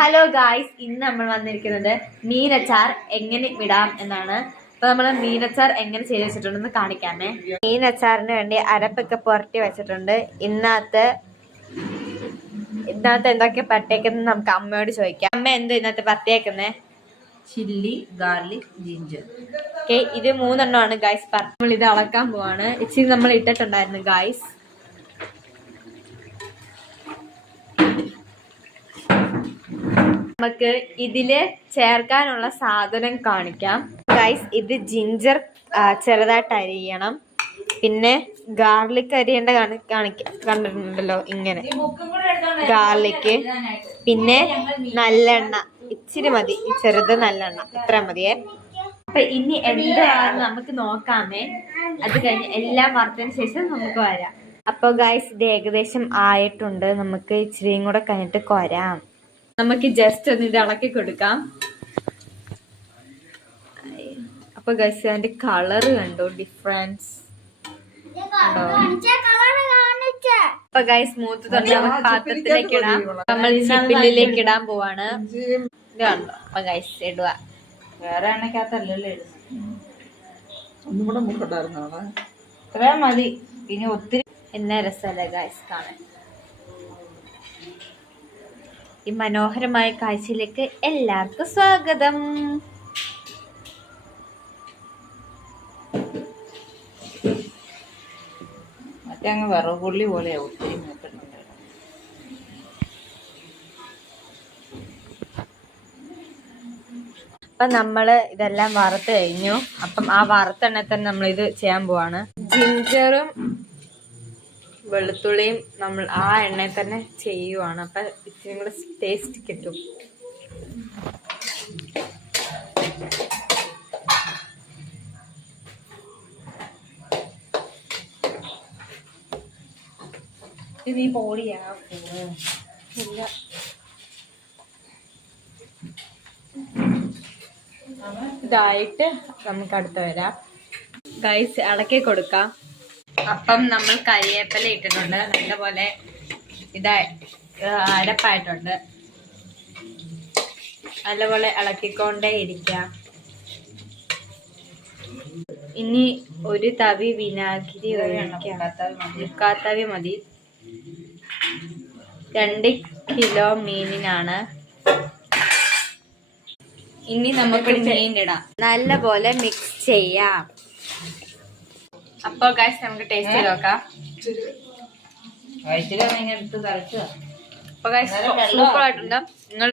Hello guys, ഇന്ന് നമ്മൾ വന്നിരിക്കുന്നത് മീനച്ചാർ എങ്ങനെ ഇടാം എന്നാണ്. അപ്പൊ നമ്മള് മീനച്ചാർ എങ്ങനെ ചെയ്ത് വെച്ചിട്ടുണ്ടെന്ന് കാണിക്കാമേ. മീനച്ചാറിന് വേണ്ടി അരപ്പൊക്കെ പുരട്ടി വെച്ചിട്ടുണ്ട്. ഇന്നത്തെ എന്തൊക്കെ പറ്റേക്കെന്ന് നമുക്ക് അമ്മയോട് ചോദിക്കാം. അമ്മ എന്ത് ഇന്നത്തെ പറ്റേക്കുന്നേ? Chilli, garlic, ginger. ഓക്കെ, ഇത് 3 എണ്ണമാണ് ഗായ്സ്. നമ്മൾ ഇത് അളക്കാൻ പോവാണ്. ഇച്ചിരി നമ്മൾ ഇട്ടിട്ടുണ്ടായിരുന്നു ഗായ്സ്. നമുക്ക് ഇതില് ചേർക്കാനുള്ള സാധനം കാണിക്കാം ഗൈസ്. ഇത് ജിഞ്ചർ ചെറുതായിട്ട് അരിയണം. പിന്നെ ഗാർലിക് അരിയേണ്ട കണ്ടിട്ടുണ്ടല്ലോ, ഇങ്ങനെ ഗാർലിക്. പിന്നെ നല്ലെണ്ണ ഇച്ചിരി മതി, ചെറുത് നല്ലെണ്ണ, ഇത്ര മതിയേ. അപ്പൊ ഇനി എന്താണ് നമുക്ക് നോക്കാമേ. അത് കഴിഞ്ഞ് എല്ലാം വറുത്തതിന് ശേഷം നമുക്ക് വരാം. അപ്പൊ ഗൈസ്, ഇത് ഏകദേശം ആയിട്ടുണ്ട്. നമുക്ക് ഇച്ചിരിയും കൂടെ കഴിഞ്ഞിട്ട് കൊരാം. നമുക്ക് ജസ്റ്റ് ഒന്ന് ഇത് ഇളക്കി കൊടുക്കാം. അപ്പൊ ഗൈസ്, അതിന്റെ കളറ് കണ്ടോ, ഡിഫറൻസ് കണ്ടോ? അപ്പൊ ഗൈസ്, മൂത്ത് തൊട്ട് നമുക്ക് പാത്രത്തിലേക്ക് ഇടാം. നമ്മൾ ചിപ്പിലേക്ക് ഇടാൻ പോവാണ്. ഇത് കണ്ടോ? അപ്പൊ ഗൈസ്, ഇടുക. വേറെ എണ്ണക്കകത്തല്ലല്ലോ ഇടുന്നത്. ഒന്നും കൂടെ മുക്കട്ടായിരുന്നു. ഇത്ര മതി. പിന്നെ ഒത്തിരി എന്നാ രസമല്ലേ ഗൈസ് കാണാൻ. ഈ മനോഹരമായ കാഴ്ചയിലേക്ക് എല്ലാവർക്കും സ്വാഗതം. മറ്റങ്ങ് വിറകുള്ളി പോലെയാ ഒത്തിരി മൂത്തിട്ടുണ്ട്. അപ്പൊ നമ്മള് ഇതെല്ലാം വറുത്ത് കഴിഞ്ഞു. അപ്പം ആ വറുത്തെണ്ണ തന്നെ നമ്മൾ ഇത് ചെയ്യാൻ പോവാണ്. ജിഞ്ചറും വെളുത്തുള്ളിയും നമ്മൾ ആ എണ്ണയിൽ തന്നെ ചെയ്യുവാണ്. അപ്പൊ ഇച്ചിരി കൂടെ ടേസ്റ്റ് കിട്ടും. ഇത് ഈ പൊടിയാ. ഇതായിട്ട് നമുക്ക് അടുത്ത് വരാം ഗൈസ്. ഇളക്കി കൊടുക്കാം. അപ്പം നമ്മൾ കരിവേപ്പില ഇട്ടിട്ടുണ്ട്. നല്ലപോലെ അരപ്പായിട്ടുണ്ട്. നല്ലപോലെ ഇളക്കിക്കൊണ്ടേ ഇരിക്കാം. ഇനി ഒരു തവി വിനാഗിരി ഒഴിക്കാത്തവി മതി. 2 കിലോ മീനിനാണ്. ഇനി നമുക്ക് മീനിടാം. നല്ലപോലെ മിക്സ് ചെയ്യാം. അപ്പൊ ഗൈസ്, നമുക്ക് ടേസ്റ്റ് ചെയ്ത് നോക്കാം. വയറ്റിലെ മീനെടുത്ത് തളിക്കുക. അപ്പൊ ഗൈസ്, സൂപ്പർ ആയിട്ടുണ്ട്. നിങ്ങൾ